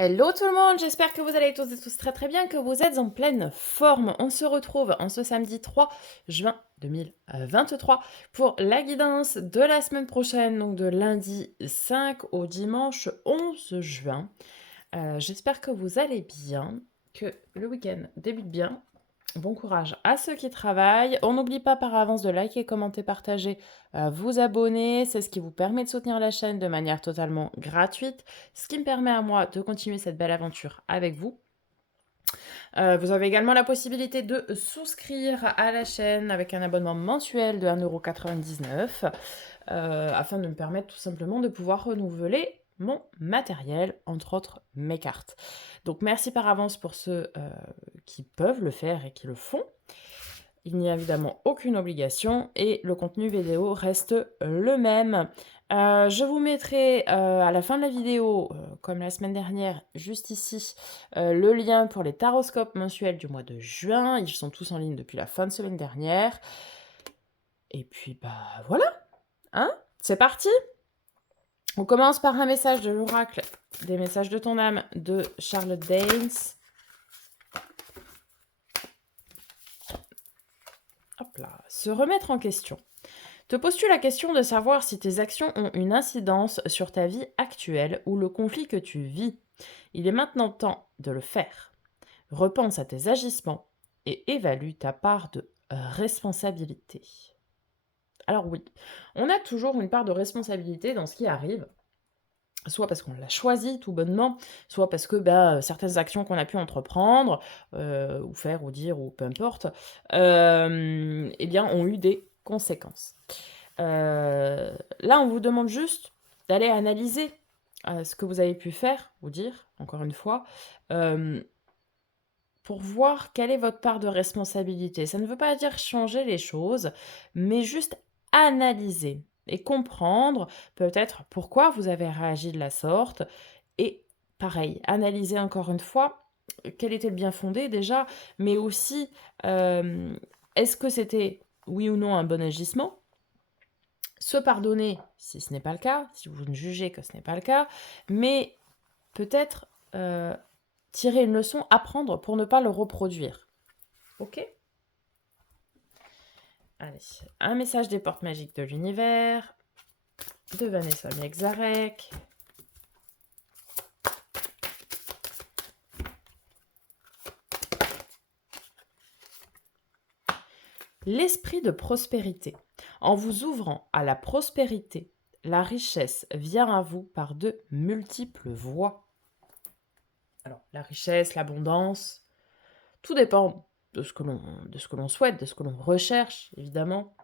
Hello tout le monde, j'espère que vous allez tous et tous très très bien, que vous êtes en pleine forme. On se retrouve en ce samedi 3 juin 2023 pour la guidance de la semaine prochaine, donc de lundi 5 au dimanche 11 juin. J'espère que vous allez bien, que le week-end débute bien. Bon courage à ceux qui travaillent. On n'oublie pas par avance de liker, commenter, partager, vous abonner. C'est ce qui vous permet de soutenir la chaîne de manière totalement gratuite, ce qui me permet à moi de continuer cette belle aventure avec vous. Vous avez également la possibilité de souscrire à la chaîne avec un abonnement mensuel de 1,99 € afin de me permettre tout simplement de pouvoir renouveler mon matériel, entre autres mes cartes. Donc merci par avance pour ceux qui peuvent le faire et qui le font. Il n'y a évidemment aucune obligation et le contenu vidéo reste le même. Je vous mettrai à la fin de la vidéo, comme la semaine dernière, juste ici, le lien pour les taroscopes mensuels du mois de juin. Ils sont tous en ligne depuis la fin de semaine dernière. Et puis, bah voilà, hein, c'est parti. On commence par un message de l'oracle des messages de ton âme de Charlotte Danes. Hop là, se remettre en question. Te poses-tu la question de savoir si tes actions ont une incidence sur ta vie actuelle ou le conflit que tu vis? Il est maintenant temps de le faire. Repense à tes agissements et évalue ta part de responsabilité. Alors oui, on a toujours une part de responsabilité dans ce qui arrive, soit parce qu'on l'a choisi tout bonnement, soit parce que certaines actions qu'on a pu entreprendre, ou faire, ou dire, ou peu importe, eh bien, ont eu des conséquences. Là, on vous demande juste d'aller analyser ce que vous avez pu faire ou dire, encore une fois, pour voir quelle est votre part de responsabilité. Ça ne veut pas dire changer les choses, mais juste analyser et comprendre peut-être pourquoi vous avez réagi de la sorte. Et pareil, analyser encore une fois quel était le bien fondé déjà, mais aussi est-ce que c'était oui ou non un bon agissement? Se pardonner si ce n'est pas le cas, si vous ne jugez que ce n'est pas le cas, mais peut-être tirer une leçon, apprendre pour ne pas le reproduire. Ok? Allez, un message des portes magiques de l'univers, de Vanessa Miexarek. L'esprit de prospérité. En vous ouvrant à la prospérité, la richesse vient à vous par de multiples voies. Alors, la richesse, l'abondance, tout dépend de ce que l'on souhaite, de ce que l'on recherche, évidemment.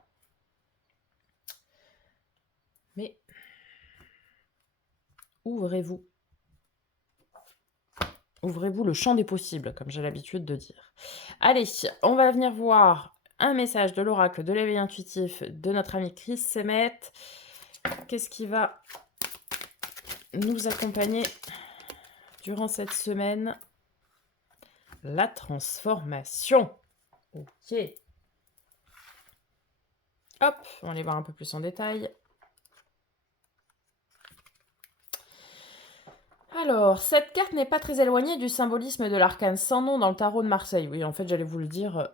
Mais ouvrez-vous. Ouvrez-vous le champ des possibles, comme j'ai l'habitude de dire. Allez, on va venir voir un message de l'oracle de l'éveil intuitif de notre ami Chris Semet. Qu'est-ce qui va nous accompagner durant cette semaine? La transformation. Ok. Hop, on va aller voir un peu plus en détail. Alors, cette carte n'est pas très éloignée du symbolisme de l'arcane sans nom dans le tarot de Marseille. Oui, en fait, j'allais vous le dire,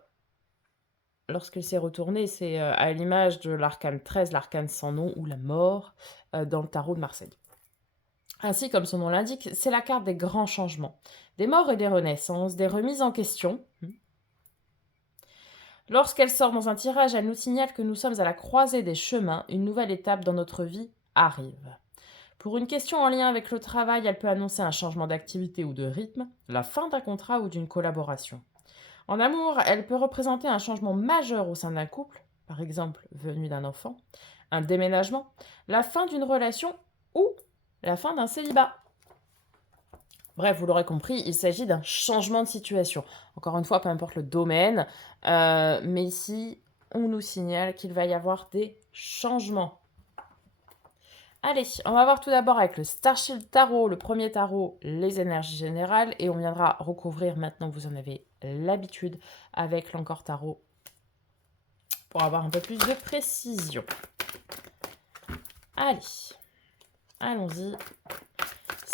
lorsqu'elle s'est retournée, c'est à l'image de l'arcane 13, l'arcane sans nom ou la mort dans le tarot de Marseille. Ainsi, comme son nom l'indique, c'est la carte des grands changements, des morts et des renaissances, des remises en question. Lorsqu'elle sort dans un tirage, elle nous signale que nous sommes à la croisée des chemins, une nouvelle étape dans notre vie arrive. Pour une question en lien avec le travail, elle peut annoncer un changement d'activité ou de rythme, la fin d'un contrat ou d'une collaboration. En amour, elle peut représenter un changement majeur au sein d'un couple, par exemple venu d'un enfant, un déménagement, la fin d'une relation ou la fin d'un célibat. Bref, vous l'aurez compris, il s'agit d'un changement de situation. Encore une fois, peu importe le domaine, mais ici, on nous signale qu'il va y avoir des changements. Allez, on va voir tout d'abord avec le Starshield Tarot, le premier tarot, les énergies générales, et on viendra recouvrir, maintenant vous en avez l'habitude, avec l'Encore Tarot, pour avoir un peu plus de précision. Allez, allons-y.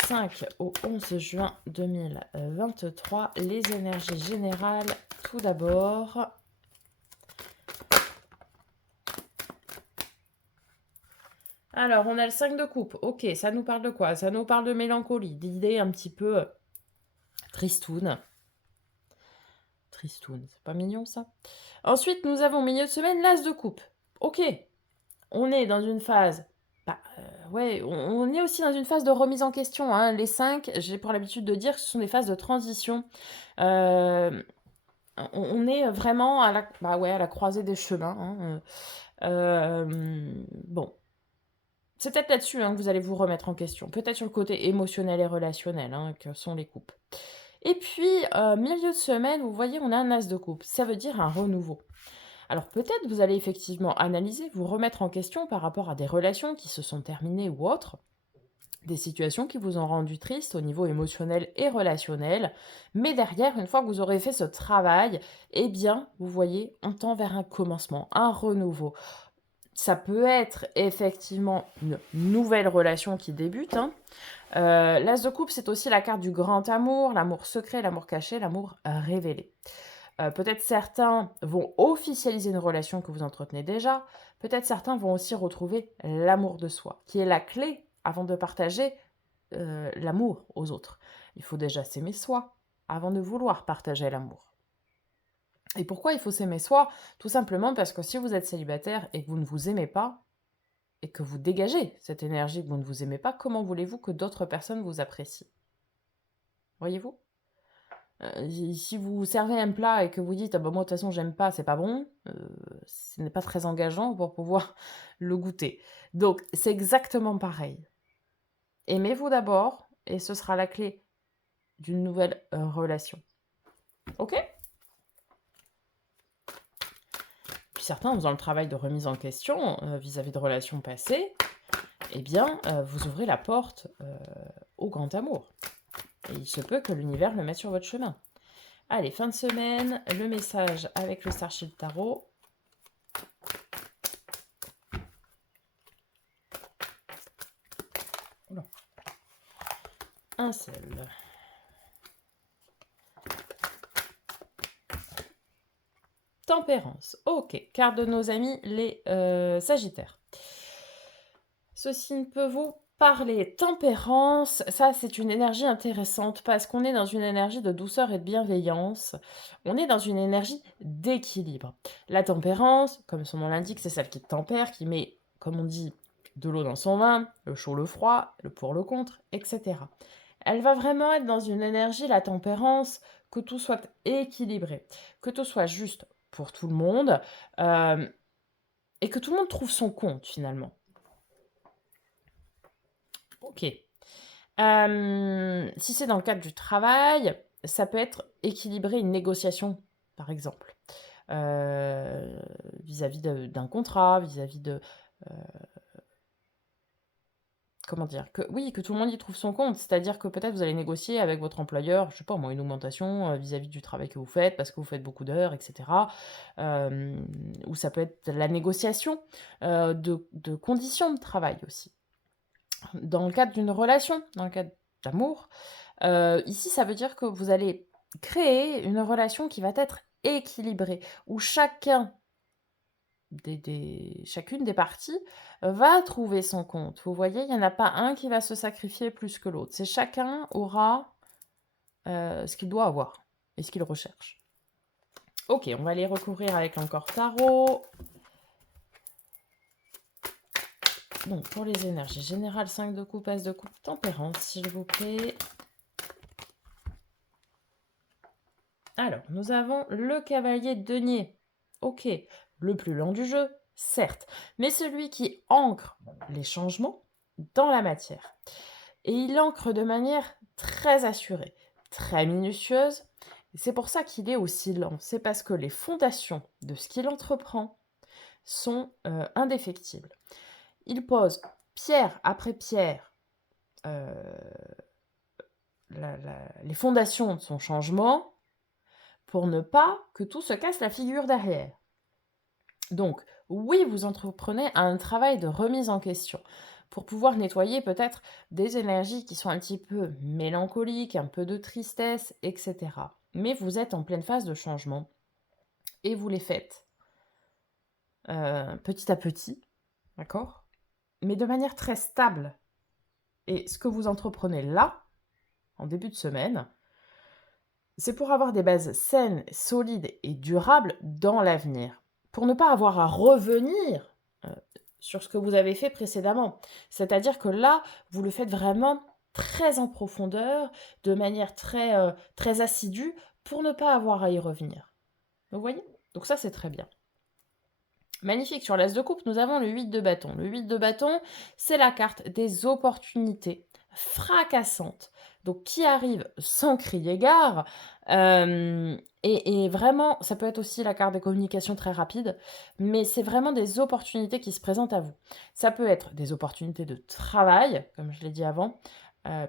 5 au 11 juin 2023, les énergies générales, tout d'abord. Alors, on a le 5 de coupe. Ok, ça nous parle de quoi? Ça nous parle de mélancolie, d'idées un petit peu tristounes. Tristoun, c'est pas mignon ça? Ensuite, nous avons milieu de semaine, l'as de coupe. Ok, on est dans une phase. Ouais, on est aussi dans une phase de remise en question, hein. Les 5, j'ai pour l'habitude de dire que ce sont des phases de transition. On est vraiment à la croisée des chemins, hein. Bon, c'est peut-être là-dessus, hein, que vous allez vous remettre en question. Peut-être sur le côté émotionnel et relationnel, hein, que sont les coupes. Et puis, milieu de semaine, vous voyez, on a un as de coupe. Ça veut dire un renouveau. Alors peut-être vous allez effectivement analyser, vous remettre en question par rapport à des relations qui se sont terminées ou autres, des situations qui vous ont rendu triste au niveau émotionnel et relationnel. Mais derrière, une fois que vous aurez fait ce travail, eh bien, vous voyez, on tend vers un commencement, un renouveau. Ça peut être effectivement une nouvelle relation qui débute, hein. L'as de coupe, c'est aussi la carte du grand amour, l'amour secret, l'amour caché, l'amour révélé. Peut-être certains vont officialiser une relation que vous entretenez déjà. Peut-être certains vont aussi retrouver l'amour de soi, qui est la clé avant de partager l'amour aux autres. Il faut déjà s'aimer soi avant de vouloir partager l'amour. Et pourquoi il faut s'aimer soi? Tout simplement parce que si vous êtes célibataire et que vous ne vous aimez pas, et que vous dégagez cette énergie que vous ne vous aimez pas, comment voulez-vous que d'autres personnes vous apprécient? Voyez-vous? Si vous servez un plat et que vous dites: «Ah bah, moi de toute façon j'aime pas, c'est pas bon», ce n'est pas très engageant pour pouvoir le goûter. Donc c'est exactement pareil. Aimez-vous d'abord et ce sera la clé d'une nouvelle, relation. OK? Puis certains, en faisant le travail de remise en question, vis-à-vis de relations passées, eh bien, vous ouvrez la porte, au grand amour. Et il se peut que l'univers le mette sur votre chemin. Allez, fin de semaine, le message avec le Starship Tarot. Oula. Un seul. Tempérance. Ok, carte de nos amis les Sagittaires. Ceci ne peut vous parler. Tempérance, ça c'est une énergie intéressante parce qu'on est dans une énergie de douceur et de bienveillance. On est dans une énergie d'équilibre. La tempérance, comme son nom l'indique, c'est celle qui tempère, qui met, comme on dit, de l'eau dans son vin, le chaud, le froid, le pour, le contre, etc. Elle va vraiment être dans une énergie, la tempérance, que tout soit équilibré, que tout soit juste pour tout le monde, et que tout le monde trouve son compte finalement. Ok. Si c'est dans le cadre du travail, ça peut être équilibrer une négociation, par exemple, vis-à-vis d'un contrat, vis-à-vis de, comment dire? Que tout le monde y trouve son compte. C'est-à-dire que peut-être vous allez négocier avec votre employeur, je sais pas moi, une augmentation, vis-à-vis du travail que vous faites, parce que vous faites beaucoup d'heures et cetera. Ou ça peut être la négociation, de conditions de travail aussi. Dans le cadre d'une relation, dans le cadre d'amour, ici ça veut dire que vous allez créer une relation qui va être équilibrée, où chacune des parties va trouver son compte. Vous voyez, il y en a pas un qui va se sacrifier plus que l'autre. C'est chacun aura, ce qu'il doit avoir et ce qu'il recherche. OK, on va aller recourir avec l'encore tarot. Donc pour les énergies générales, 5 de coupe, as de coupe, tempérance, s'il vous plaît. Alors, nous avons le cavalier de denier. OK, le plus lent du jeu, certes, mais celui qui ancre les changements dans la matière. Et il ancre de manière très assurée, très minutieuse. C'est pour ça qu'il est aussi lent. C'est parce que les fondations de ce qu'il entreprend sont indéfectibles. Il pose pierre après pierre les fondations de son changement pour ne pas que tout se casse la figure derrière. Donc, oui, vous entreprenez un travail de remise en question. pour pouvoir nettoyer peut-être des énergies qui sont un petit peu mélancoliques, un peu de tristesse, etc. Mais vous êtes en pleine phase de changement et vous les faites petit à petit, d'accord? Mais de manière très stable. Et ce que vous entreprenez là, en début de semaine, c'est pour avoir des bases saines, solides et durables dans l'avenir. Pour ne pas avoir à revenir sur ce que vous avez fait précédemment. C'est-à-dire que là, vous le faites vraiment très en profondeur, de manière très assidue, pour ne pas avoir à y revenir. Vous voyez? Donc ça, c'est très bien. Magnifique, sur l'As de coupe, nous avons le 8 de bâton. Le 8 de bâton, c'est la carte des opportunités fracassantes, donc qui arrivent sans crier gare. Et vraiment, ça peut être aussi la carte des communications très rapides, mais c'est vraiment des opportunités qui se présentent à vous. Ça peut être des opportunités de travail, comme je l'ai dit avant,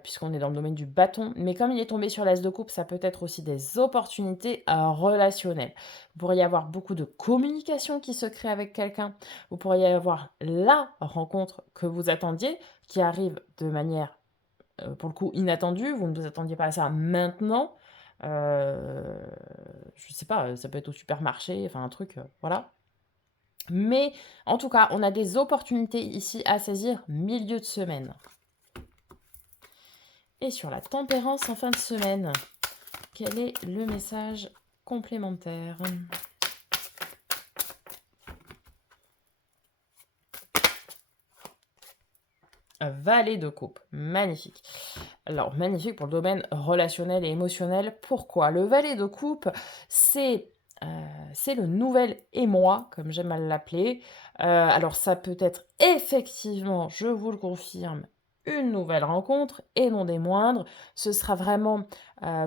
puisqu'on est dans le domaine du bâton, mais comme il est tombé sur l'As de coupe, ça peut être aussi des opportunités relationnelles. Vous pourriez avoir beaucoup de communication qui se crée avec quelqu'un. Vous pourriez avoir la rencontre que vous attendiez, qui arrive de manière, pour le coup, inattendue. Vous ne vous attendiez pas à ça maintenant. Je sais pas, ça peut être au supermarché, enfin un truc, voilà. Mais en tout cas, on a des opportunités ici à saisir milieu de semaine. Et sur la tempérance en fin de semaine, quel est le message complémentaire ? Valet de coupe, magnifique. Alors, magnifique pour le domaine relationnel et émotionnel. Pourquoi? Le valet de coupe, c'est le nouvel émoi, comme j'aime à l'appeler. Alors, ça peut être effectivement, je vous le confirme, une nouvelle rencontre, et non des moindres. Ce sera vraiment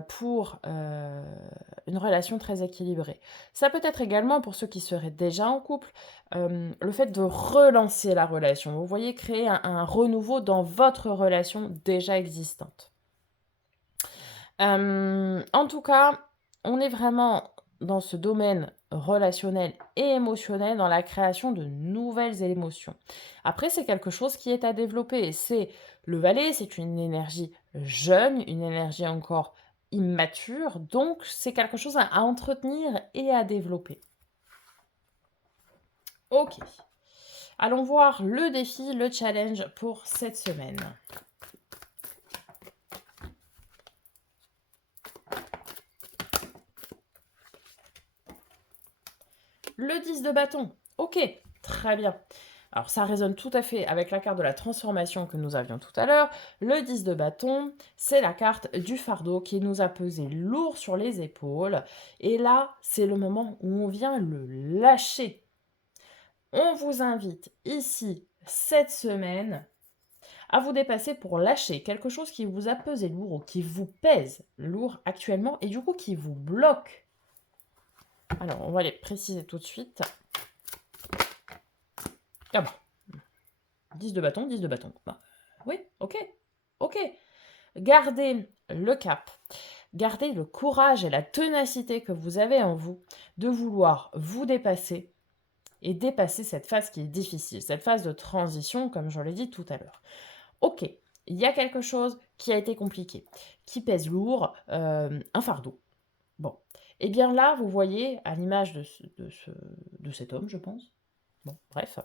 pour une relation très équilibrée. Ça peut être également pour ceux qui seraient déjà en couple, le fait de relancer la relation. Vous voyez, créer un renouveau dans votre relation déjà existante. En tout cas, on est vraiment dans ce domaine relationnel et émotionnel, dans la création de nouvelles émotions. Après, c'est quelque chose qui est à développer. Et c'est le valet, c'est une énergie jeune, une énergie encore immature, donc c'est quelque chose à entretenir et à développer. Ok. Allons voir le défi, le challenge pour cette semaine. Le 10 de bâton. Ok, très bien. Alors ça résonne tout à fait avec la carte de la transformation que nous avions tout à l'heure. Le 10 de bâton, c'est la carte du fardeau qui nous a pesé lourd sur les épaules. Et là, c'est le moment où on vient le lâcher. On vous invite ici, cette semaine, à vous dépasser pour lâcher quelque chose qui vous a pesé lourd ou qui vous pèse lourd actuellement et du coup qui vous bloque. Alors, on va les préciser tout de suite. Ah bon. 10 de bâton, 10 de bâton. Bah, oui, ok. Gardez le cap. Gardez le courage et la ténacité que vous avez en vous de vouloir vous dépasser et dépasser cette phase qui est difficile, cette phase de transition, comme je l'ai dit tout à l'heure. Ok, il y a quelque chose qui a été compliqué, qui pèse lourd, un fardeau. Bon, et bien là, vous voyez, à l'image de cet homme, je pense. Bon, bref.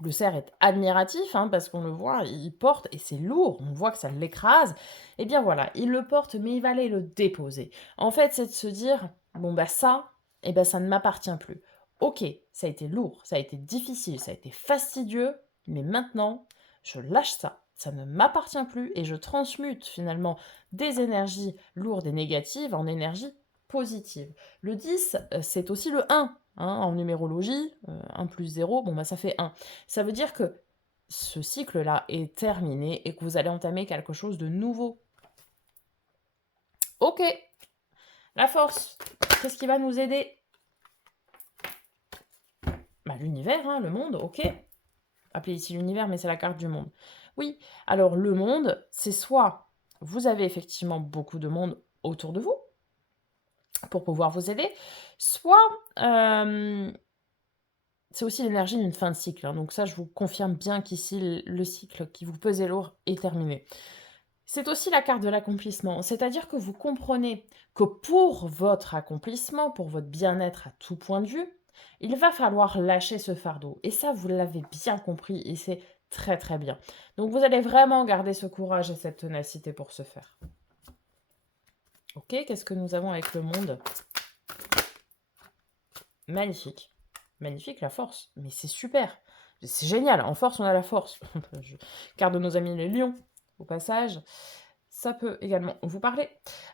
Le cerf est admiratif, parce qu'on le voit, il porte, et c'est lourd, on voit que ça l'écrase. Et bien voilà, il le porte, mais il va aller le déposer. En fait, c'est de se dire, bon bah ça, ça ne m'appartient plus. Ok, ça a été lourd, ça a été difficile, ça a été fastidieux, mais maintenant, je lâche ça. Ça ne m'appartient plus et je transmute finalement des énergies lourdes et négatives en énergie positive. Le 10, c'est aussi le 1. En numérologie, 1 plus 0, ça fait 1. Ça veut dire que ce cycle-là est terminé et que vous allez entamer quelque chose de nouveau. Ok, la force, qu'est-ce qui va nous aider? L'univers, le monde, ok. Appelez ici l'univers, mais c'est la carte du monde. Oui, alors le monde, c'est soit vous avez effectivement beaucoup de monde autour de vous pour pouvoir vous aider, soit c'est aussi l'énergie d'une fin de cycle, hein, donc ça, je vous confirme bien qu'ici, le cycle qui vous pesait lourd est terminé. C'est aussi la carte de l'accomplissement, c'est-à-dire que vous comprenez que pour votre accomplissement, pour votre bien-être à tout point de vue, il va falloir lâcher ce fardeau. Et ça, vous l'avez bien compris et c'est très très bien. Donc vous allez vraiment garder ce courage et cette ténacité pour ce faire. Ok, qu'est-ce que nous avons avec le monde? Magnifique. Magnifique, la force. Mais c'est super. C'est génial. En force, on a la force. Carte de nos amis les lions, au passage. Ça peut également vous parler.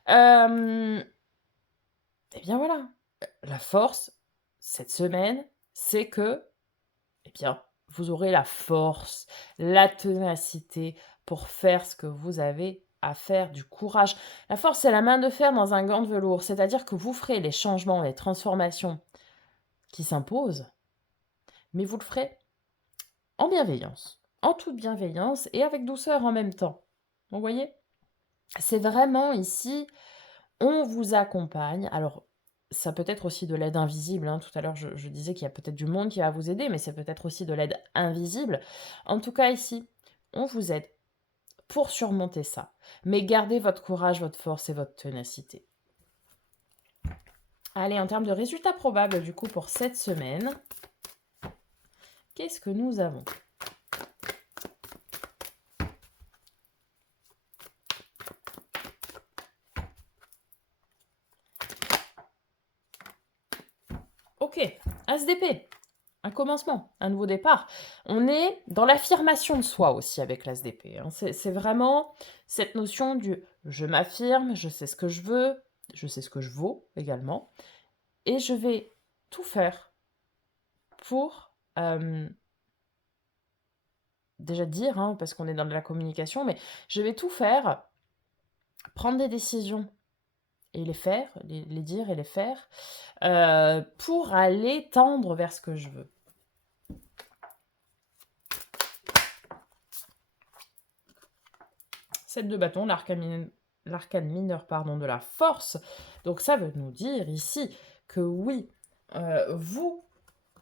Eh bien voilà. La force, cette semaine, c'est que, eh bien, vous aurez la force, la ténacité pour faire ce que vous avez à faire, du courage. La force, c'est la main de fer dans un gant de velours. C'est-à-dire que vous ferez les changements, les transformations qui s'imposent, mais vous le ferez en bienveillance, en toute bienveillance et avec douceur en même temps. Vous voyez? C'est vraiment ici, on vous accompagne. Alors, ça peut être aussi de l'aide invisible, hein. Tout à l'heure, je disais qu'il y a peut-être du monde qui va vous aider, mais c'est peut-être aussi de l'aide invisible. En tout cas, ici, on vous aide pour surmonter ça. Mais gardez votre courage, votre force et votre ténacité. Allez, en termes de résultats probables, du coup, pour cette semaine, qu'est-ce que nous avons? Ok, As d'épée, un commencement, un nouveau départ. On est dans l'affirmation de soi aussi avec l'As d'épée, hein. C'est vraiment cette notion du je m'affirme, je sais ce que je veux, je sais ce que je vaux également, et je vais tout faire pour déjà dire, hein, parce qu'on est dans de la communication, mais je vais tout faire, prendre des décisions et les faire, les dire et les faire, pour aller tendre vers ce que je veux. 7 de bâton, l'arcane mineur pardon, de la force. Donc ça veut nous dire ici que oui, vous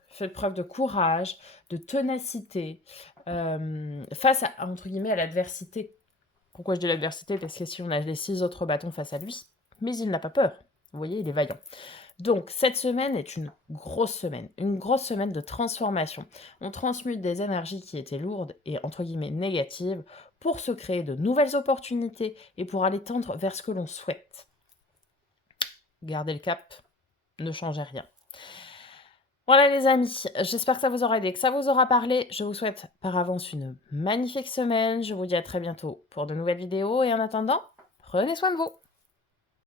faites preuve de courage, de ténacité, face à, entre guillemets, à l'adversité. Pourquoi je dis l'adversité? Parce qu'ici, on a les 6 autres bâtons face à lui. Mais il n'a pas peur. Vous voyez, il est vaillant. Donc, cette semaine est une grosse semaine de transformation. On transmute des énergies qui étaient lourdes et entre guillemets négatives pour se créer de nouvelles opportunités et pour aller tendre vers ce que l'on souhaite. Gardez le cap, ne changez rien. Voilà les amis, j'espère que ça vous aura aidé, que ça vous aura parlé. Je vous souhaite par avance une magnifique semaine. Je vous dis à très bientôt pour de nouvelles vidéos et en attendant, prenez soin de vous.